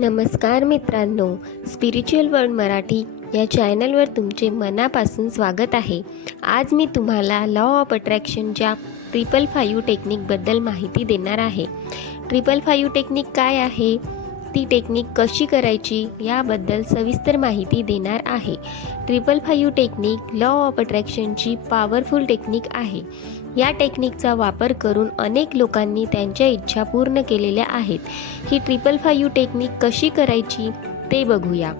नमस्कार मित्रांनो, spiritual world Marathi या चॅनलवर तुमचे मनापासून स्वागत आहे. आज मी तुम्हाला लॉ ऑफ अट्रॅक्शनच्या 555 टेक्निकबद्दल माहिती देणार आहे. 555 टेक्निक काय आहे, ती टेक्निक कशी करायची याबद्दल सविस्तर माहिती देणार आहे. 555 टेक्निक लॉ ऑफ अट्रॅक्शनची पॉवरफुल टेक्निक आहे. या टेक्निकचा वापर करून अनेक लोकांनी त्यांच्या इच्छा पूर्ण केलेल्या आहेत. ही 555 टेक्निक कशी करायची ते बघूया.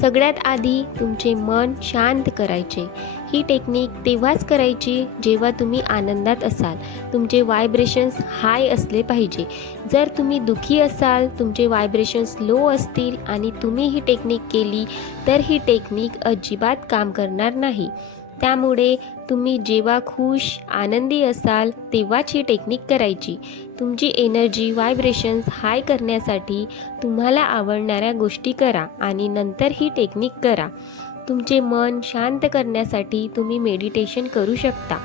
सगळ्यात आधी तुमचे मन शांत करायचे. ही टेक्निक तेव्हाच करायची जेव्हा तुम्ही आनंदात असाल. तुमचे व्हायब्रेशन्स हाय असले पाहिजे. जर तुम्ही दुःखी असाल, तुमचे व्हायब्रेशन्स लो असतील आणि तुम्ही ही टेक्निक केली तर ही टेक्निक अजिबात काम करणार नाही. त्यामुळे तुम्ही जेव्हा खुश आनंदी असाल तेव्हाच ही टेक्निक करायची. तुमची एनर्जी व्हायब्रेशन्स हाय करण्यासाठी तुम्हाला आवडणाऱ्या गोष्टी करा आणि नंतर ही टेक्निक करा. तुमचे मन शांत करण्यासाठी तुम्ही मेडिटेशन करू शकता.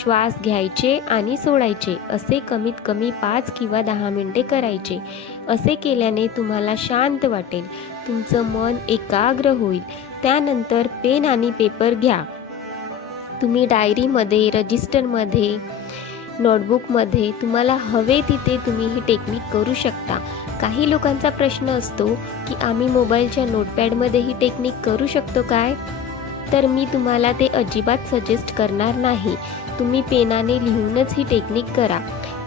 श्वास घ्यायचे आणि सोडायचे असे कमीत कमी 5 किंवा 10 मिनिटे करायचे. असे केल्याने तुम्हाला शांत वाटेल, तुमचं मन एकाग्र होईल. त्यानंतर पेन आणि पेपर घ्या. तुम्ही डायरीमध्ये, रजिस्टरमध्ये, नोटबुकमध्ये तुम्हाला हवे तिथे तुम्ही ही टेक्निक करू शकता. काही लोकांचा प्रश्न असतो की आम्ही मोबाईलच्या नोटपॅडमध्ये ही टेक्निक करू शकतो काय? तर मी तुम्हाला ते अजिबात सजेस्ट करणार नाही. तुम्ही पेनाने लिहूनच ही टेक्निक करा.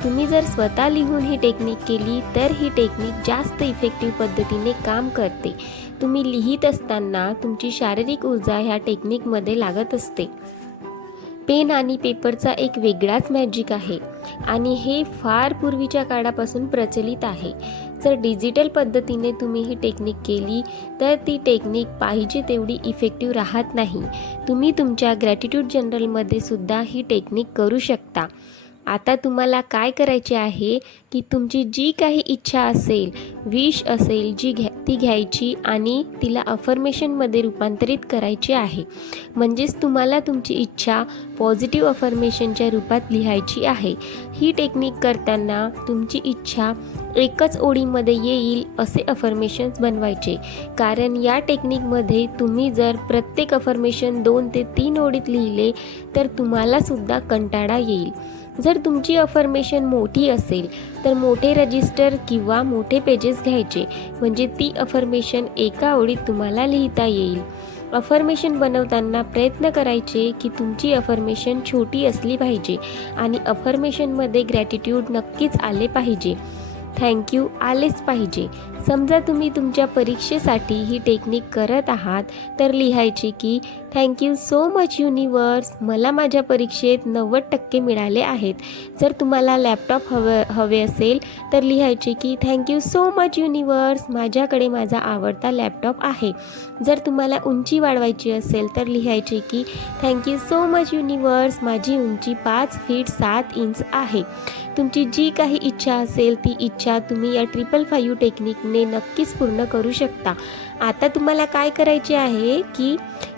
तुम्ही जर स्वतः लिहून ही टेक्निक केली तर ही टेक्निक जास्त इफेक्टिव्ह पद्धतीने काम करते. तुम्ही लिहित असताना तुमची शारीरिक ऊर्जा ह्या टेक्निकमध्ये लागत असते. पेन आणि पेपरचा एक वेगळाच मॅजिक आहे आणि हे फार पूर्वीच्या काळापासून प्रचलित आहे. जर डिजिटल पद्धतीने तुम्ही ही टेक्निक केली तर ती टेक्निक पाहिजे तेवढी इफेक्टिव्ह राहत नाही. तुम्ही तुमच्या ग्रॅटिट्यूड जर्नलमध्ये सुद्धा ही टेक्निक करू शकता. आता तुम्हाला काय करायचे आहे की तुमची जी काही इच्छा असेल, विश असेल, ती घ्यायची आणि तिला अफर्मेशनमध्ये रूपांतरित करायची आहे. म्हणजेच तुम्हाला तुमची इच्छा पॉझिटिव्ह अफर्मेशनच्या रूपात लिहायची आहे. ही टेक्निक करताना तुमची इच्छा एकच ओळीमध्ये येईल असे अफर्मेशन्स बनवायचे. कारण या टेक्निकमध्ये तुम्ही जर प्रत्येक अफर्मेशन 2 ते 3 ओळीत लिहिले तर तुम्हालासुद्धा कंटाळा येईल. जर तुमची अफर्मेशन मोठी असेल तर मोठे रजिस्टर किंवा मोठे पेजेस घ्यायचे, म्हणजे ती अफर्मेशन एका ओळीत तुम्हाला लिहिता येईल. अफर्मेशन बनवताना प्रयत्न करायचे की तुमची अफर्मेशन छोटी असली पाहिजे आणि अफर्मेशनमध्ये ग्रॅटिट्यूड नक्कीच आले पाहिजे. थँक्यू आलेच पाहिजे. समजा तुम्ही तुमच्या परीक्षेसाठी ही टेक्निक करत आहात तर लिहायचे की थँक्यू सो मच युनिवर्स, मला माझ्या परीक्षेत 90% मिळाले आहेत. जर तुम्हाला लॅपटॉप हवे असेल तर लिहायचे की थँक्यू सो मच युनिवर्स, माझ्याकडे माझा आवडता लॅपटॉप आहे. जर तुम्हाला उंची वाढवायची असेल तर लिहायचे की थँक्यू सो मच युनिवर्स, माझी उंची 5 फीट 7 इंच आहे. तुमची जी काही इच्छा असेल ती इच्छा तुम्ही या 555 टेक्निकने नक्कीच पूर्ण करू शकता. आता तुम्हाला काय करायचे आहे की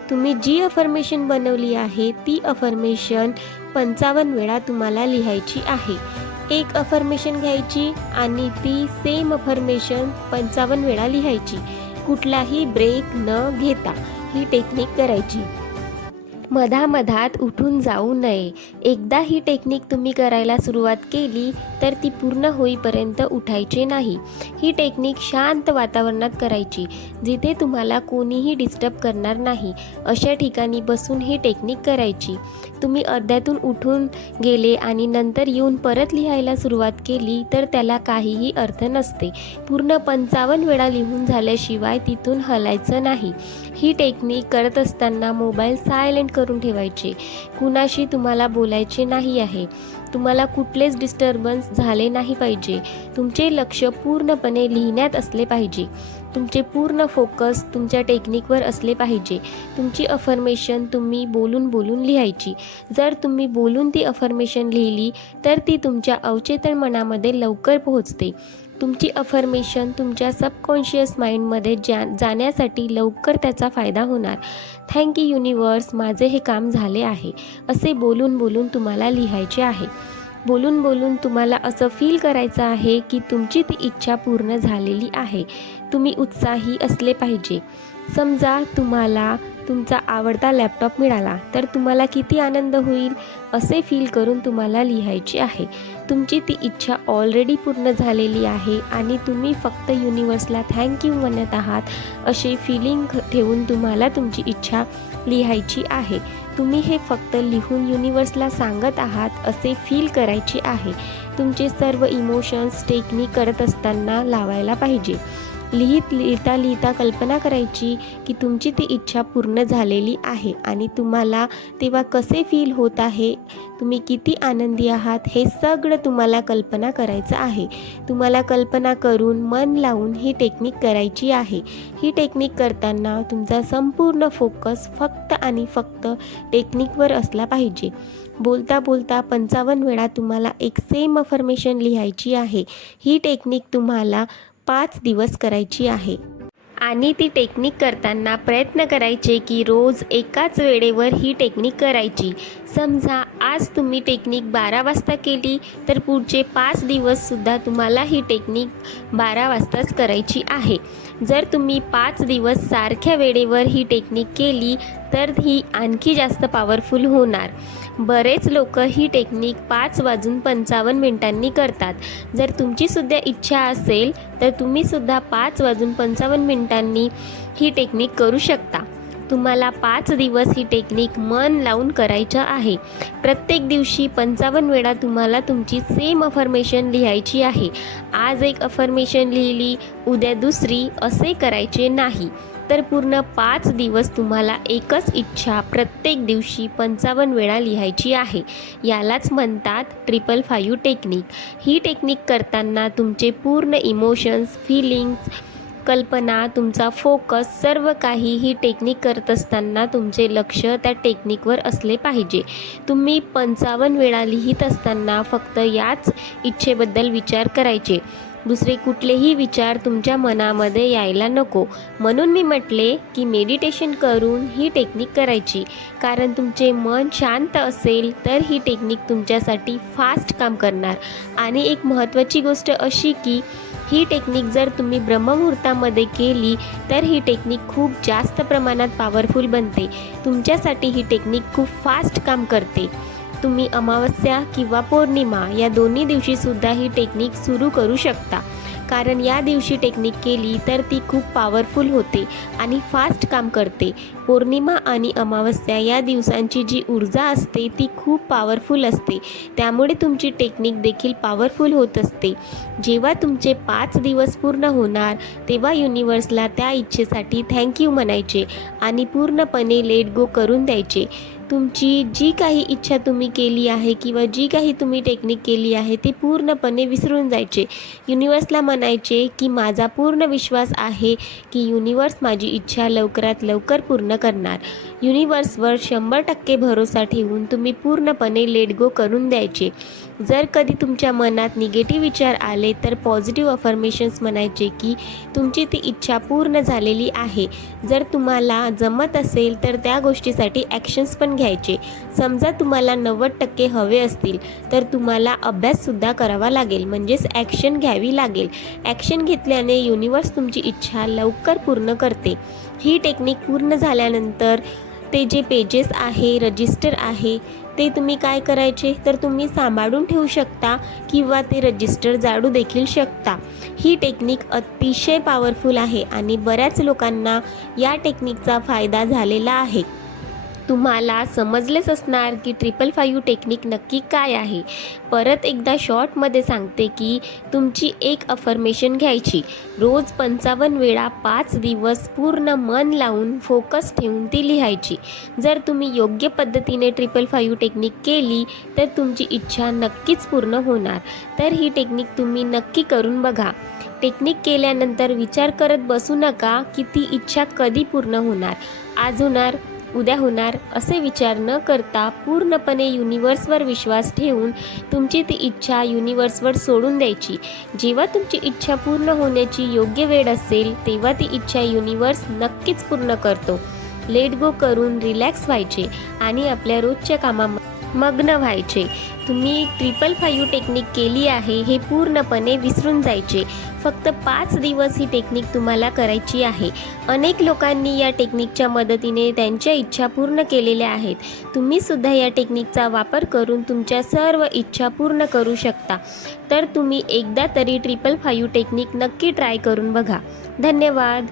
तुम्ही जी अफर्मेशन बनवली आहे ती अफर्मेशन 55 वेळा तुम्हाला लिहायची आहे. एक अफर्मेशन घ्यायची आणि ती सेम अफर्मेशन 55 वेळा लिहायची. कुठलाही ब्रेक न घेता ही टेक्निक करायची. मधामधात उठून जाऊ नये. एकदा ही टेक्निक तुम्ही करायला सुरुवात केली तर ती पूर्ण होईपर्यंत उठायचे नाही. ही टेक्निक शांत वातावरणात करायची, जिथे तुम्हाला कोणीही डिस्टर्ब करणार नाही अशा ठिकाणी बसून ही टेक्निक करायची. तुम्ही अर्ध्यातून उठून गेले आणि नंतर येऊन परत लिहायला सुरुवात केली तर त्याला काहीही अर्थ नसते. पूर्ण 55 वेळा लिहून झाल्याशिवाय तिथून हलायचं नाही. ही टेक्निक करत असताना मोबाईल सायलेंट करून ठेवायचे. कुणाशी तुम्हाला बोलायचे नाही आहे. तुम्हाला कुठलेच डिस्टर्बन्स झाले नाही पाहिजे. तुमचे लक्ष पूर्णपणे लिहिण्यात असले पाहिजे. तुमचे पूर्ण फोकस तुमच्या टेक्निकवर असले पाहिजे. तुमची अफर्मेशन तुम्ही बोलून बोलून लिहायची. जर तुम्ही बोलून ती अफर्मेशन लिहिली तर ती तुमच्या अवचेतन मनामध्ये लवकर पोहोचते. तुमची अफर्मेशन तुमच्या सबकॉन्शियस माइंडमध्ये जाण्यासाठी लवकर त्याचा फायदा होणार. थँक यू युनिवर्स, माझे हे काम झाले आहे असे बोलून बोलून तुम्हाला लिहायचे आहे. बोलून बोलून तुम्हाला असं फील करायचं आहे की तुमची ती इच्छा पूर्ण झालेली आहे. तुम्ही उत्साही असले पाहिजे. समजा तुम्हाला तुमचा आवडता लॅपटॉप मिळाला तर तुम्हाला किती आनंद होईल असे फील करून तुम्हाला लिहायचे आहे. तुमची ती इच्छा ऑलरेडी पूर्ण झालेली आहे आणि तुम्ही फक्त युनिवर्सला थँक्यू म्हणत आहात असे फिलिंग ठेवून तुम्हाला तुमची इच्छा लिहायची आहे. तुम्ही हे फक्त लिहून युनिवर्सला सांगत आहात असे फील करायचे आहे. तुमचे सर्व इमोशन्स टेक्निक करत असताना लावायला पाहिजे. लिहिता कल्पना करायची की तुमची ती इच्छा पूर्ण झालेली आहे आणि तुम्हाला तेव्हा कसे फील होत आहे, तुम्ही किती आनंदी आहात हे सगळं तुम्हाला कल्पना करायचं आहे. तुम्हाला कल्पना करून मन लावून ही टेक्निक करायची आहे. ही टेक्निक करताना तुमचा संपूर्ण फोकस फक्त आणि फक्त टेक्निकवर असला पाहिजे. बोलता बोलता 55 वेळा तुम्हाला एक सेम अफर्मेशन लिहायची आहे. ही टेक्निक तुम्हाला 5 दिवस करायची आहे आणि ती टेक्निक करताना प्रयत्न करायचे की रोज एकाच वेळेवर ही टेक्निक करायची. समजा आज तुम्ही टेक्निक 12 वाजता केली तर पुढचे 5 दिवससुद्धा तुम्हाला ही टेक्निक 12 वाजताच करायची आहे. जर तुम्ही 5 दिवस सारख्या वेळेवर ही टेक्निक केली तर ही आणखी जास्त पॉवरफुल होणार. बरेच लोक ही टेक्निक 5:55 करतात. जर तुमचीसुद्धा इच्छा असेल तर तुम्हीसुद्धा 5:55 ही टेक्निक करू शकता. तुम्हाला 5 दिवस ही टेक्निक मन लावून करायचं आहे. प्रत्येक दिवशी 55 वेळा तुम्हाला तुमची सेम अफर्मेशन लिहायची आहे. आज एक अफर्मेशन लिहिली, उद्या दुसरी असे करायचे नाही. तर पूर्ण 5 दिवस तुम्हाला एकच इच्छा प्रत्येक दिवशी 55 वेळा लिहायची आहे. यालाच म्हणतात 555 टेक्निक. ही टेक्निक करताना तुमचे पूर्ण इमोशन्स, फीलिंग्स, कल्पना, तुमचा फोकस सर्व काही ही टेक्निक करत असताना तुमचे लक्ष त्या टेक्निकवर असले पाहिजे. तुम्ही 55 वेळा लिहित असताना फक्त याच इच्छेबद्दल विचार करायचे. दुसरे कुठलेही विचार तुमच्या मनामध्ये यायला नको. म्हणून मी म्हटले की मेडिटेशन करून ही टेक्निक करायची. कारण तुमचे मन शांत असेल तर ही टेक्निक तुमच्यासाठी फास्ट काम करणार. आणि एक महत्त्वाची गोष्ट अशी की ही टेक्निक जर तुम्ही ब्रह्ममुहूर्तामध्ये केली तर ही टेक्निक खूप जास्त प्रमाणात पॉवरफुल बनते. तुमच्यासाठी ही टेक्निक खूप फास्ट काम करते. तुम्ही अमावस्या किंवा पौर्णिमा या दोन्ही दिवशीसुद्धा ही टेक्निक सुरू करू शकता. कारण या दिवशी टेक्निक केली तर ती खूप पॉवरफुल होते आणि फास्ट काम करते. पौर्णिमा आणि अमावस्या या दिवसांची जी ऊर्जा असते ती खूप पॉवरफुल असते. त्यामुळे तुमची टेक्निक देखील पॉवरफुल होत असते. जेव्हा तुमचे 5 दिवस पूर्ण होणार तेव्हा युनिवर्सला त्या इच्छेसाठी थँक्यू म्हणायचे आणि पूर्णपणे लेट गो करून द्यायचे. तुमची जी काही इच्छा तुम्ही केली आहे किंवा जी काही तुम्ही टेक्निक केली आहे ती पूर्णपणे विसरून जायचे. युनिवर्सला म्हणायचे की माझा पूर्ण विश्वास आहे की युनिवर्स माझी इच्छा लवकरात लवकर पूर्ण करणार. युनिवर्सवर 100% भरोसा ठेवून तुम्ही पूर्णपणे लेट गो करून द्यायचे. जर कधी तुमच्या मनात निगेटिव्ह विचार आले तर पॉझिटिव्ह अफर्मेशन्स म्हणायचे की तुमची ती इच्छा पूर्ण झालेली आहे. जर तुम्हाला जमत असेल तर त्या गोष्टीसाठी ॲक्शन्स पण घ्यायचे. समजा तुम्हाला 90% हवे असतील तर तुम्हाला अभ्याससुद्धा करावा लागेल, म्हणजेच ॲक्शन घ्यावी लागेल. ॲक्शन घेतल्याने युनिवर्स तुमची इच्छा लवकर पूर्ण करते. ही टेक्निक पूर्ण झाल्यानंतर ते जे पेजेस आहे, रजिस्टर आहे ते तुम्ही काय करायचे तर तुम्ही सांभाळून ठेवू शकता किंवा ते रजिस्टर जाळू देखील शकता. ही टेक्निक अतिशय पॉवरफुल आहे आणि बऱ्याच लोकांना या टेक्निकचा फायदा झालेला आहे. तुम्हाला समजलेच असणार की 555 टेक्निक नक्की काय आहे. परत एकदा शॉर्टमध्ये सांगते की तुमची एक अफर्मेशन घ्यायची. रोज 55 वेळा 5 दिवस पूर्ण मन लावून फोकस ठेवून ती लिहायची. जर तुम्ही योग्य पद्धतीने 555 टेक्निक केली तर तुमची इच्छा नक्कीच पूर्ण होणार. तर ही टेक्निक तुम्ही नक्की करून बघा. टेक्निक केल्यानंतर विचार करत बसू नका की ती इच्छा कधी पूर्ण होणार, आज होणार, उद्या होणार असे विचार न करता पूर्णपणे युनिवर्सवर विश्वास ठेवून तुमची ती इच्छा युनिवर्सवर सोडून द्यायची. जेव्हा तुमची इच्छा पूर्ण होण्याची योग्य वेळ असेल तेव्हा ती इच्छा युनिवर्स नक्कीच पूर्ण करतो. लेट गो करून रिलॅक्स व्हायचे आणि आपल्या रोजच्या कामामध्ये मग्न व्हायचे. तुम्ही 555 टेक्निक केली आहे हे पूर्णपणे विसरून जायचे. फक्त 5 दिवस ही टेक्निक तुम्हाला करायची आहे. अनेक लोकांनी या टेक्निकच्या मदतीने त्यांच्या इच्छा पूर्ण केलेल्या आहेत. तुम्हीसुद्धा या टेक्निकचा वापर करून तुमच्या सर्व इच्छा पूर्ण करू शकता. तर तुम्ही एकदा तरी 555 टेक्निक नक्की ट्राय करून बघा. धन्यवाद.